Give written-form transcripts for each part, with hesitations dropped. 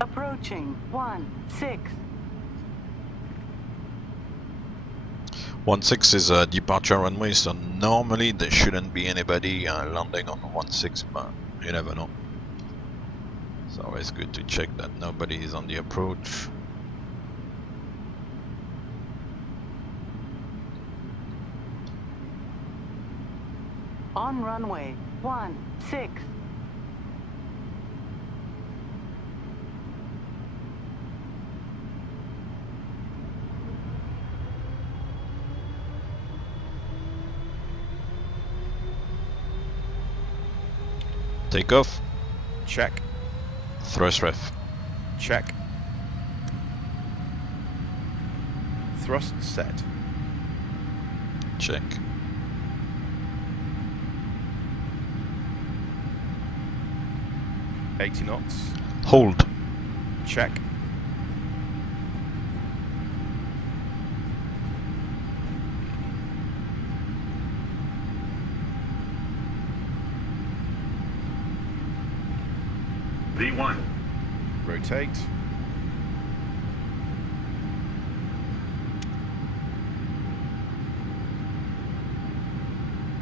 Approaching 16. 16 is a departure runway, so normally there shouldn't be anybody landing on 16, but you never know. It's always good to check that nobody is on the approach. On runway 16. Takeoff. Check. Thrust ref. Check. Thrust set. Check. $80 knots. Hold. Check. V1. Rotate.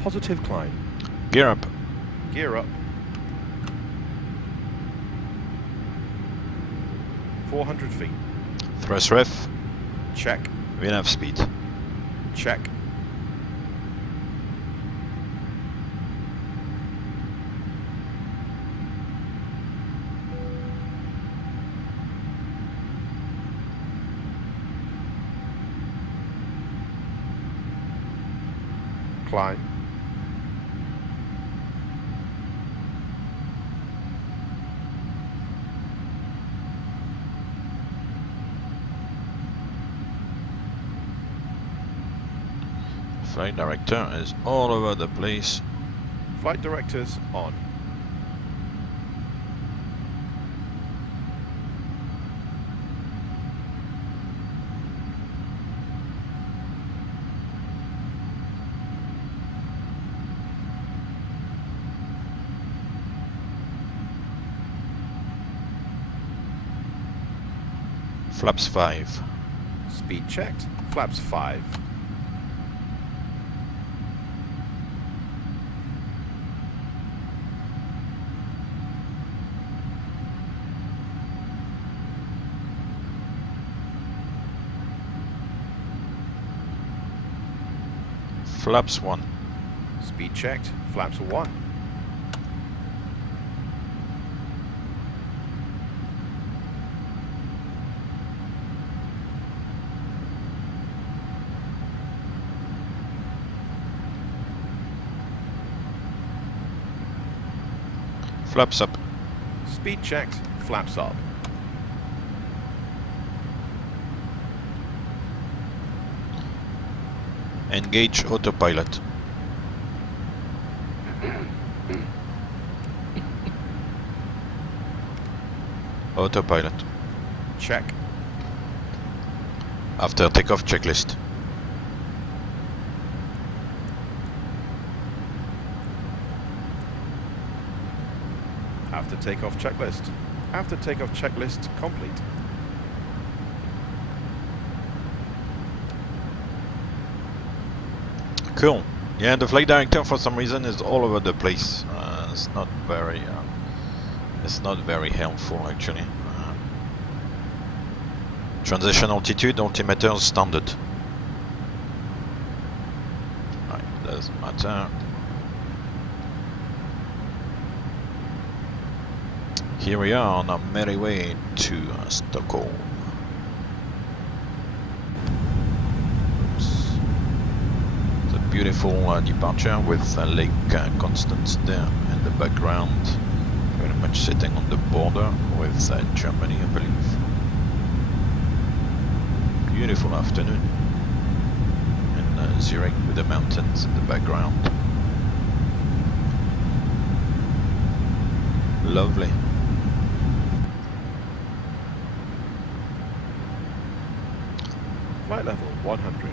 Positive climb. Gear up. Gear up. 400 feet. Thrust ref. Check. VNAV speed. Check. Climb. Flight director is all over the place. Flight directors on. Flaps 5. Speed checked. Flaps 5. Flaps 1. Speed checked. Flaps 1. Flaps up. Speed checked. Flaps up. Engage autopilot. Autopilot. Check. After takeoff checklist. After takeoff checklist. After takeoff checklist complete. Cool. Yeah, the flight director for some reason is all over the place. It's not very helpful actually. Transition altitude altimeter standard. Right, doesn't matter. Here we are on our merry way to Stockholm. It's a beautiful departure with Lake Constance there in the background, very much sitting on the border with Germany, I believe. Beautiful afternoon in Zurich with the mountains in the background. Lovely. Flight level 100.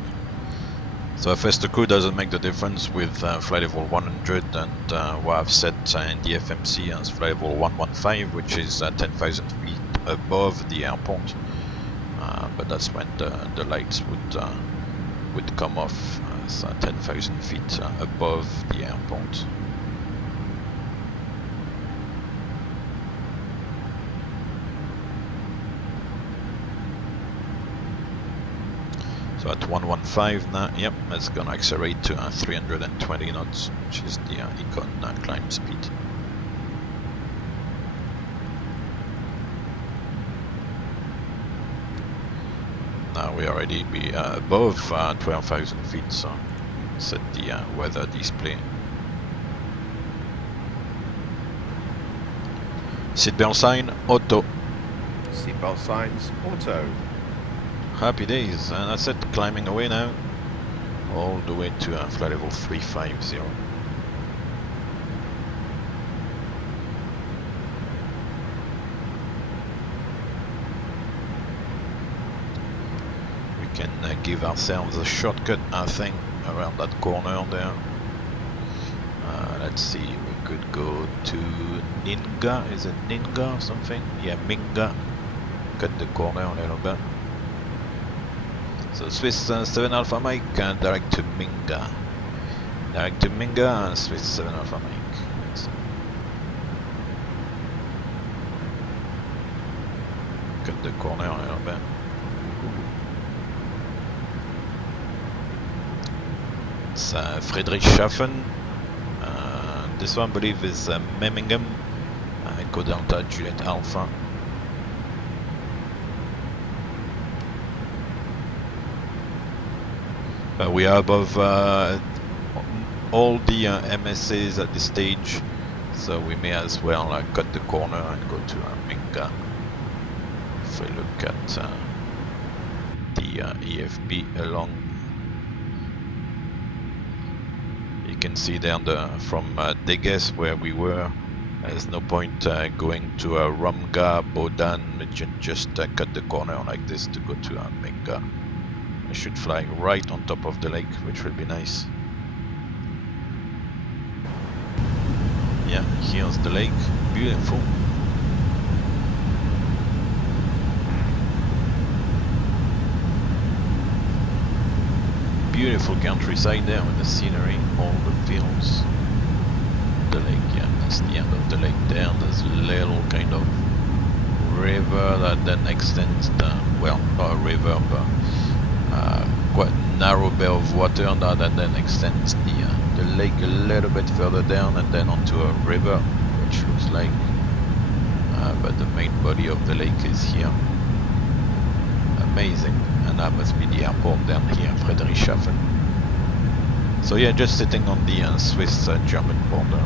So FS2 crew doesn't make the difference with flight level 100 and what I've set in the FMC as flight level 115, which is 10,000 feet above the airport, but that's when the lights would come off, so 10,000 feet above the airport. So at 115 now, yep, it's gonna accelerate to 320 knots, which is the Econ climb speed. Now we already be above 12,000 feet, so set the weather display. Seatbelt sign, auto. Seatbelt signs, auto. Happy days, and that's it, climbing away now, all the way to flight level 350. We can give ourselves a shortcut, I think, around that corner there. Let's see, we could go to Ninga, is it Ninga or something? Yeah, Minga. Cut the corner a little bit. So Swiss 7 Alpha Mike, direct to Minga. Direct to Minga, Swiss 7 Alpha Mike. Let's cut the corner a little bit. It's Friedrichshafen. This one I believe is Memmingen. Echo Delta Juliet Alpha. We are above all the MSAs at this stage, so we may as well cut the corner and go to Minga. If we look at the EFB along, you can see there from Deges where we were, there's no point going to Ramga, Bodan, we can just cut the corner like this to go to Minga. I should fly right on top of the lake, which will be nice. Yeah, here's the lake, beautiful. Beautiful countryside there with the scenery, all the fields. The lake, yeah, that's the end of the lake there. There's a little kind of river that then extends well, not a river, but quite narrow bit of water that then extends the lake a little bit further down and then onto a river, which looks like, but the main body of the lake is here. Amazing, and that must be the airport down here, Friedrichshafen. So yeah, just sitting on the Swiss-German border.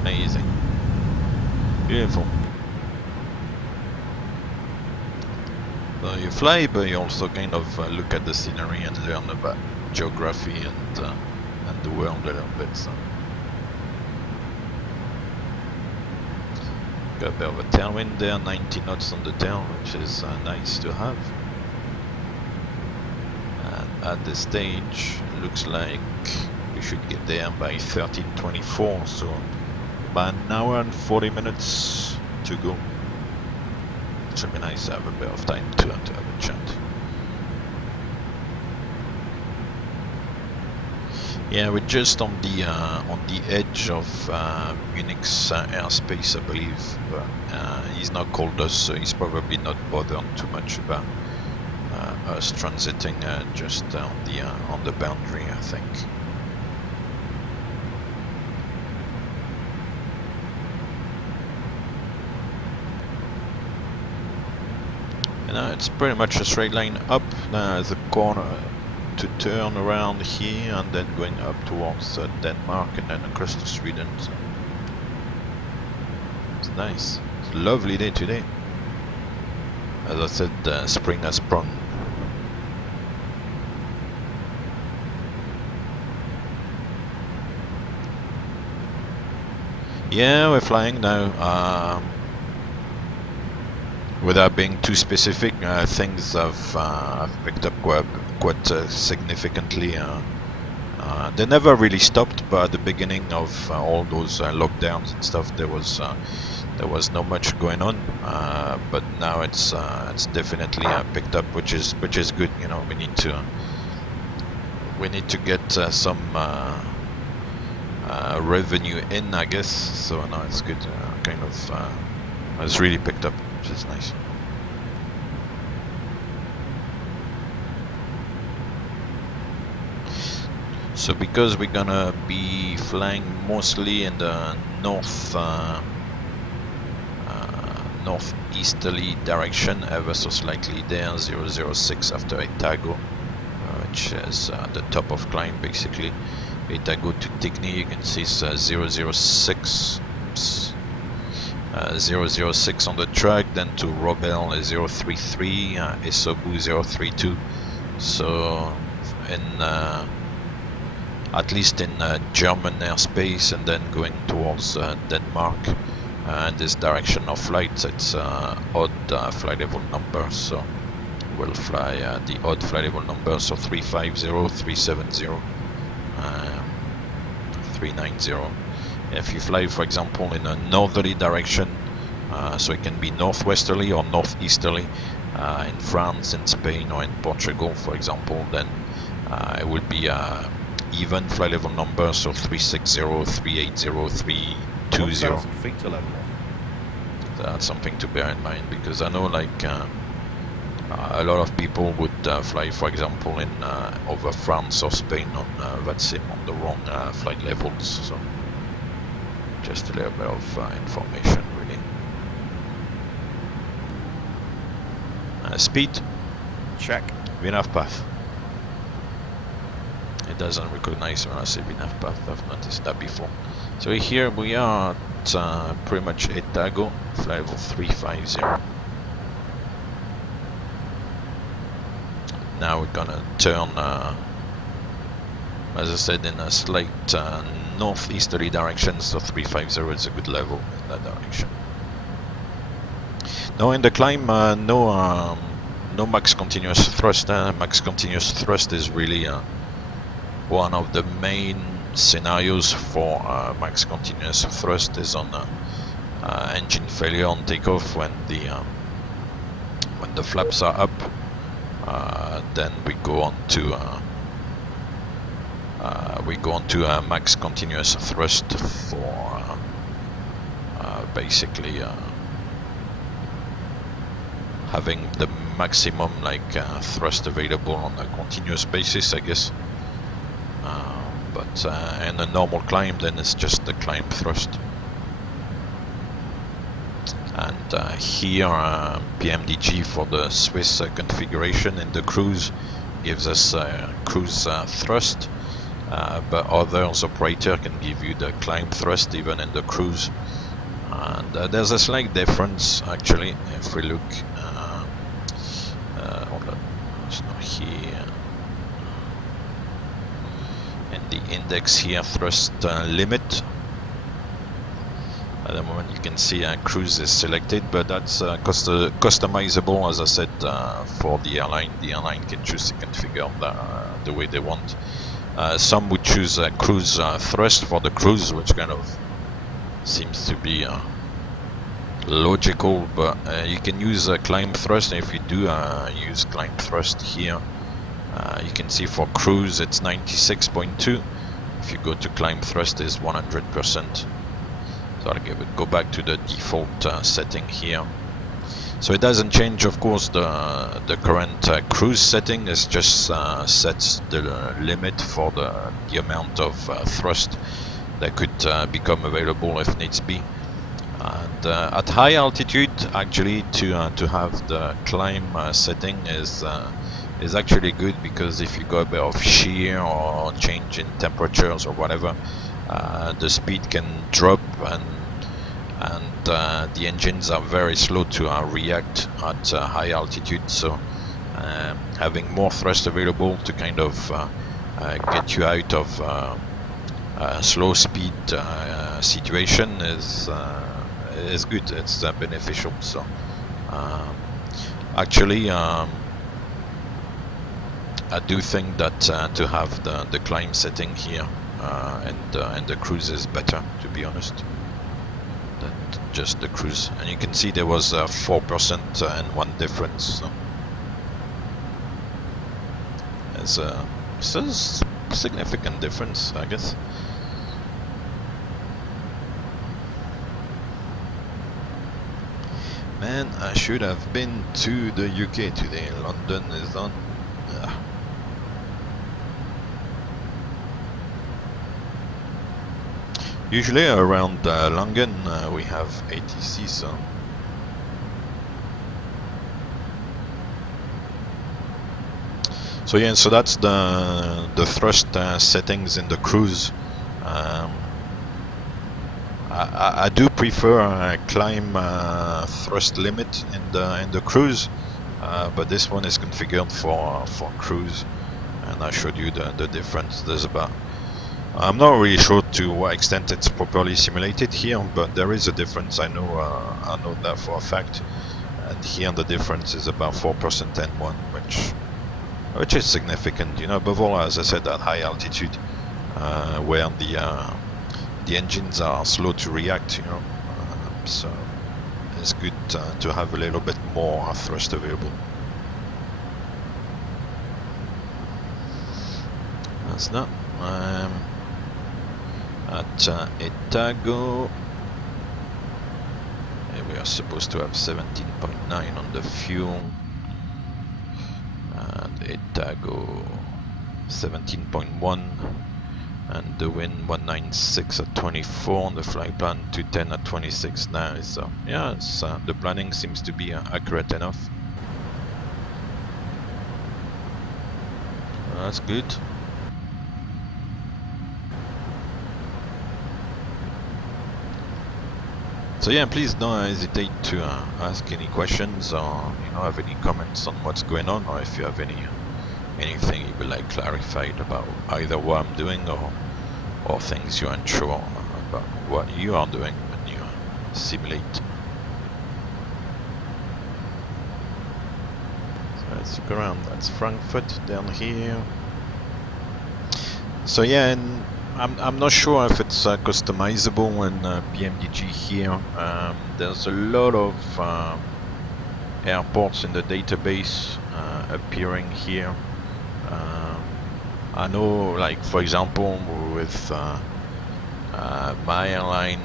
Amazing, beautiful. So you fly, but you also kind of look at the scenery and learn about geography and the world a little bit. So got a bit of a tailwind there, 90 knots on the tail, which is nice to have. And at this stage, looks like we should get there by 13:24, so about an hour and 40 minutes to go. It should be nice to have a bit of time to have a chat. Yeah, we're just on the edge of Munich's airspace, I believe. But he's not called us, so he's probably not bothered too much about us transiting just on the boundary, I think. It's pretty much a straight line up. There's a corner to turn around here and then going up towards Denmark and then across to Sweden. So it's nice. It's a lovely day today. As I said, spring has sprung. Yeah, we're flying now. Without being too specific, things have picked up quite significantly. They never really stopped, but at the beginning of all those lockdowns and stuff, there was there was not much going on, but now it's definitely picked up, which is good. You know, we need to get some revenue in, I guess. So now it's good. It's really picked up, which is nice. So because we're gonna be flying mostly in the northeasterly direction, ever so slightly there, 006 after Itago, which is the top of climb basically. Itago to Tigny, you can see it's 006. 006 on the track, then to Robel 033, Esobu 032. So in at least in German airspace, and then going towards Denmark, and this direction of flight, it's odd flight level number, so we'll fly the odd flight level number, so 350, 370, 390. If you fly, for example, in a northerly direction, so it can be northwesterly or northeasterly, in France, in Spain, or in Portugal, for example, then it will be even flight level number, so 360, 380, 320. 1,000 feet to level off. That's something to bear in mind, because I know like a lot of people would fly, for example, in over France or Spain on VATSIM on the wrong flight levels. So just a little bit of information, really. Speed. Check. VNAV path. It doesn't recognize when I say VNAV path. I've noticed that before. So here we are at pretty much Itago, flight level 350. Now we're gonna turn, as I said, in a slight northeasterly direction, so 350 is a good level in that direction. Now in the climb, no max continuous thrust. Max continuous thrust is really one of the main scenarios for max continuous thrust is on engine failure on takeoff, when the flaps are up. Then we go on to max continuous thrust for basically having the maximum thrust available on a continuous basis, I guess. But in a normal climb, then it's just the climb thrust. And here PMDG for the Swiss configuration in the cruise gives us cruise thrust, but others operator can give you the climb thrust even in the cruise. And there's a slight difference actually if we look hold on, it's not here. In the index here, thrust limit. At the moment you can see cruise is selected, but that's customizable, as I said, for the airline. The airline can choose to configure the way they want. Some would choose cruise thrust for the cruise, which kind of seems to be logical, but you can use climb thrust. And if you do use climb thrust here, you can see for cruise it's 96.2. If you go to climb thrust is 100%. So I'll go back to the default setting here. So it doesn't change, of course, the current cruise setting. It just sets the limit for the amount of thrust that could become available if needs be. And at high altitude, actually, to have the climb setting is actually good, because if you go a bit of shear or change in temperatures or whatever, the speed can drop, and the engines are very slow to react at high altitude. So having more thrust available to kind of get you out of slow speed situation is good. It's beneficial. So actually I do think that to have the climb setting here and the cruise is better, to be honest. just the cruise. And you can see there was 4% and 1 difference. So it's a significant difference, I guess. Man, I should have been to the UK today. London is on. Usually around London we have ATC, so yeah, so that's the thrust settings in the cruise. I do prefer climb thrust limit in the cruise, but this one is configured for cruise, and I showed you the difference. There's about, I'm not really sure to what extent it's properly simulated here, but there is a difference. I know that for a fact. And here the difference is about 4% and 1, which is significant. You know, above all, as I said, at high altitude, where the engines are slow to react. You know, so it's good to have a little bit more thrust available. That's that. At Etago, we are supposed to have 17.9 on the fuel, and Etago 17.1, and the wind 196 at 24 on the flight plan, 210 at 26 now. So yeah, it's, the planning seems to be accurate enough. That's good. So yeah, please don't hesitate to ask any questions, or have any comments on what's going on, or if you have anything you would like clarified about either what I'm doing or things you're unsure about what you are doing when you simulate. So let's look around. That's Frankfurt down here. So yeah, and I'm not sure if it's customizable in PMDG here. There's a lot of airports in the database appearing here. I know, like for example, with my airline,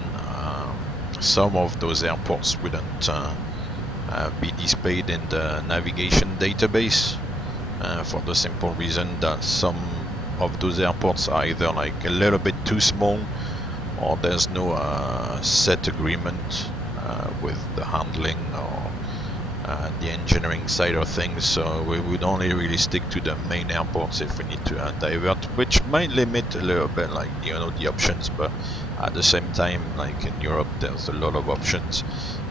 some of those airports wouldn't be displayed in the navigation database for the simple reason that some of those airports are either like a little bit too small, or there's no set agreement with the handling or the engineering side of things. So we would only really stick to the main airports if we need to divert, which might limit a little bit, like the options. But at the same time, like in Europe, there's a lot of options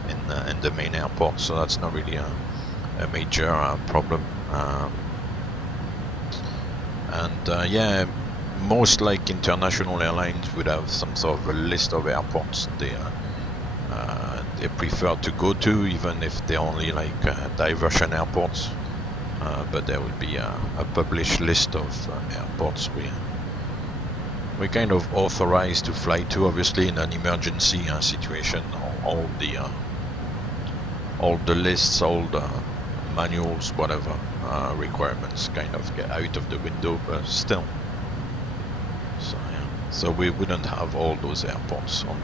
in the main airport, so that's not really a major problem. Yeah, most like international airlines would have some sort of a list of airports they prefer to go to, even if they're only like diversion airports. But there would be a published list of airports we kind of authorized to fly to. Obviously, in an emergency situation, all the lists, all the manuals, whatever requirements kind of get out of the window, but still. So yeah, so we wouldn't have all those airports on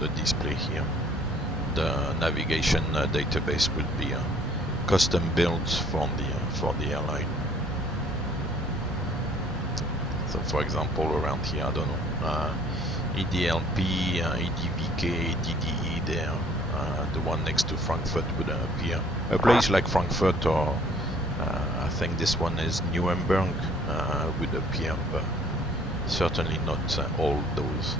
the display here. The navigation database would be custom built for the airline. So for example, around here, I don't know, EDLP, EDVK, DDE there. The one next to Frankfurt would appear. A place like Frankfurt, or I think this one is Nuremberg, would appear, but certainly not all those.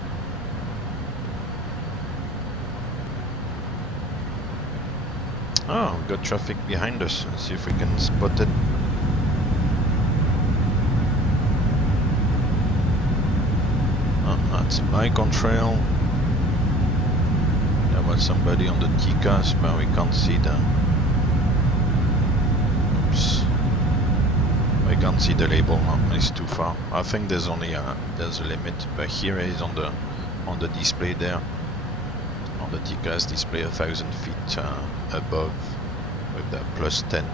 Oh, we've got traffic behind us. Let's see if we can spot it. Oh, that's bike on trail. There was somebody on the TCAS, but we can't see the... Oops. We can't see the label. No, it's too far. I think there's only there's a limit, but here it is on the display there. on the TCAS display 1,000 feet above with the +10.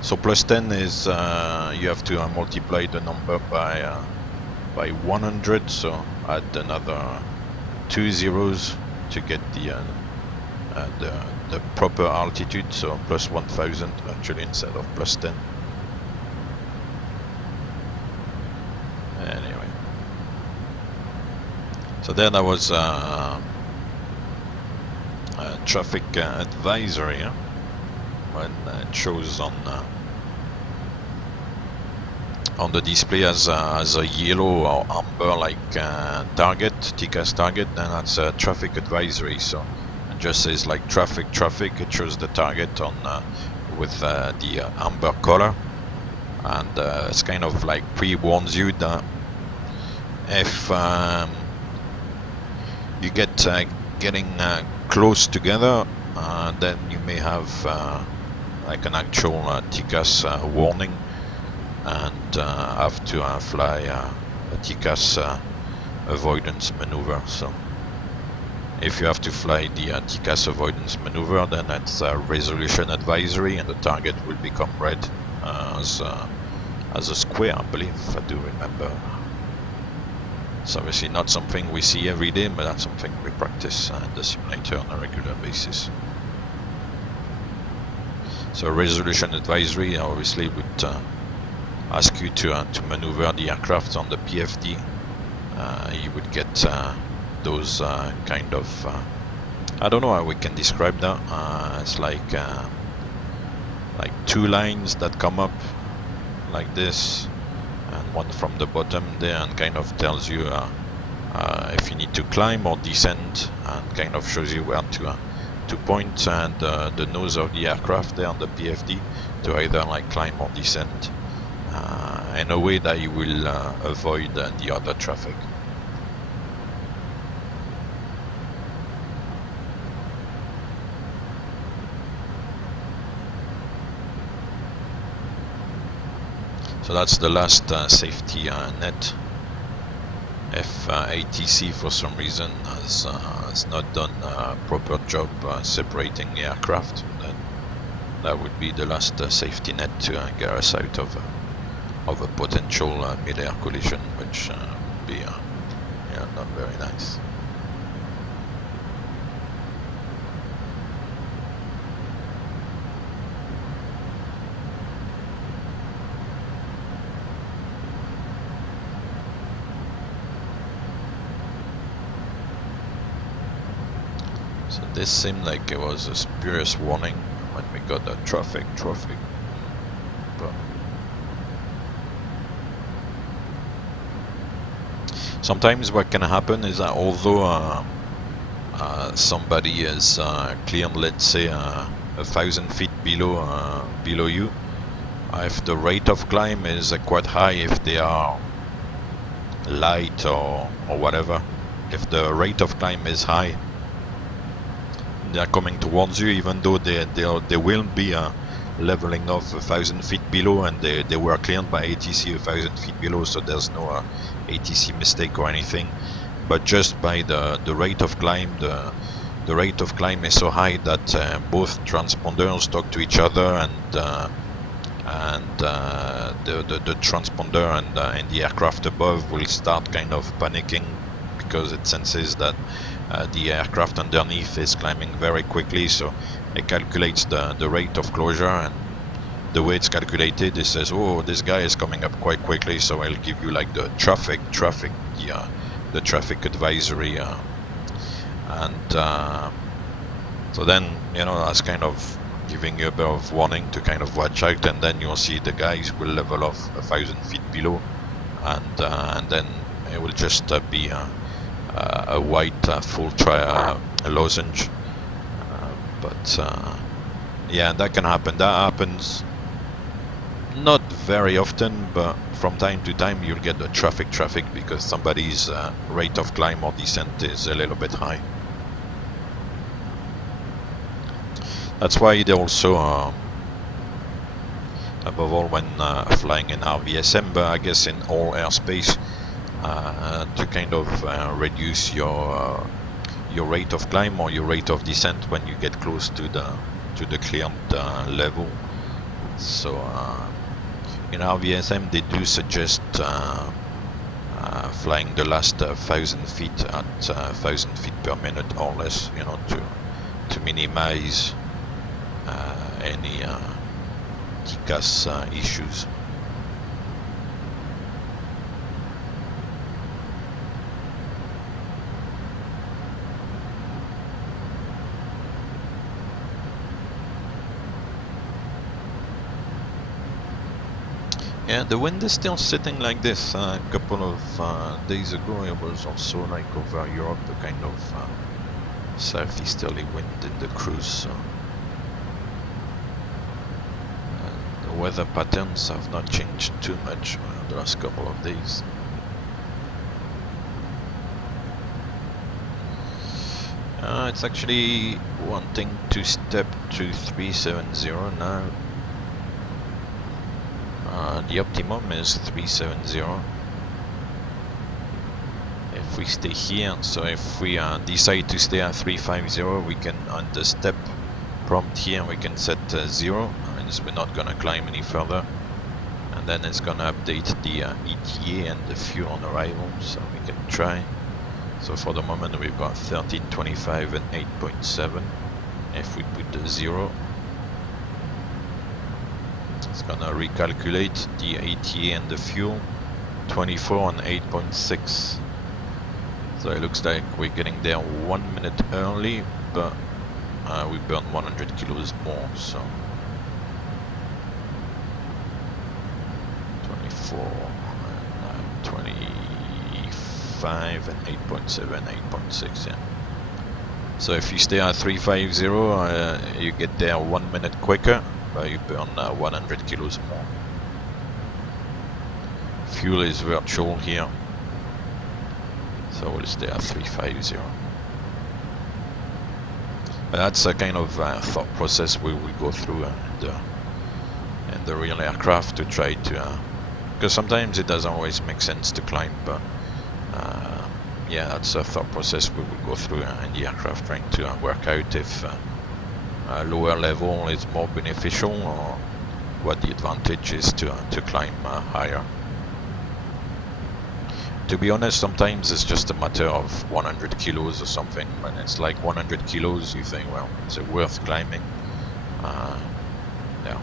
So +10 is you have to multiply the number by 100, so add another 2 zeros to get the proper altitude, so +1000 actually instead of +10. Anyway, so then I was traffic advisory when it shows on the display as a yellow or amber like target, TCAS target, then that's a traffic advisory. So it just says like traffic. It shows the target on with the amber color, and it's kind of like pre-warns you that if you get getting close together, then you may have like an actual TCAS warning, and have to fly a TCAS avoidance maneuver. So if you have to fly the TCAS avoidance maneuver, then that's a resolution advisory, and the target will become red as a square, I believe, if I do remember. It's obviously not something we see every day, but that's something we practice in the simulator on a regular basis. So resolution advisory obviously would ask you to maneuver the aircraft on the PFD. You would get those kind of I don't know how we can describe that. It's like 2 lines that come up like this, and one from the bottom there, and kind of tells you if you need to climb or descend, and kind of shows you where to point, and the nose of the aircraft there on the PFD to either like climb or descend in a way that you will avoid the other traffic. So that's the last safety net. If ATC for some reason has not done a proper job separating the aircraft, then that would be the last safety net to get us out of a potential mid-air collision, which would be not very nice. So this seemed like it was a spurious warning when we got the traffic. But sometimes what can happen is that although somebody is cleared, let's say 1,000 feet below you, if the rate of climb is quite high, if they are light or whatever, if the rate of climb is high, they are coming towards you, even though they will be leveling off 1,000 feet below, and they were cleared by ATC 1,000 feet below, so there's no ATC mistake or anything. But just by the rate of climb, the rate of climb is so high that both transponders talk to each other, and the transponder and the aircraft above will start kind of panicking, because it senses that the aircraft underneath is climbing very quickly, so it calculates the rate of closure, and the way it's calculated, it says, oh, this guy is coming up quite quickly, so I'll give you like the traffic, the traffic advisory, and so then, that's kind of giving you a bit of warning to kind of watch out, and then you'll see the guys will level off 1,000 feet below, and then it will just be a white full lozenge, but yeah, that can happen. That happens not very often, but from time to time you'll get the traffic because somebody's rate of climb or descent is a little bit high. That's why they also above all when flying in RVSM, but I guess in all airspace, to kind of reduce your your rate of climb or your rate of descent when you get close to the cleared level. So in our VSM they do suggest flying the last 1,000 feet at 1,000 feet per minute or less, you know, to minimize any gas issues. Yeah, the wind is still sitting like this. A couple of days ago it was also like over Europe, a kind of southeasterly wind in the cruise. So the weather patterns have not changed too much the last couple of days. It's actually wanting to step to 370 now. The optimum is 370. If we stay here, so if we decide to stay at 350, we can on the step prompt here we can set 0, and we're not gonna climb any further, and then it's gonna update the ETA and the fuel on arrival, so we can try. So for the moment we've got 13.25 and 8.7. If we put the 0, it's gonna recalculate the ETA and the fuel, 24 and 8.6. So it looks like we're getting there 1 minute early, but we burned 100 kilos more, so 24 and 25 and 8.7, 8.6, yeah. So if you stay at 350, you get there 1 minute quicker, but you burn 100 kilos more. Fuel is virtual here, so we'll stay at 350. But that's a kind of thought process we will go through in the real aircraft to try to, because sometimes it doesn't always make sense to climb, but yeah, that's a thought process we will go through in the aircraft, trying to work out if a lower level is more beneficial or what the advantage is to climb higher. To be honest, sometimes it's just a matter of 100 kilos or something. When it's like 100 kilos, you think, well, is it worth climbing? Yeah.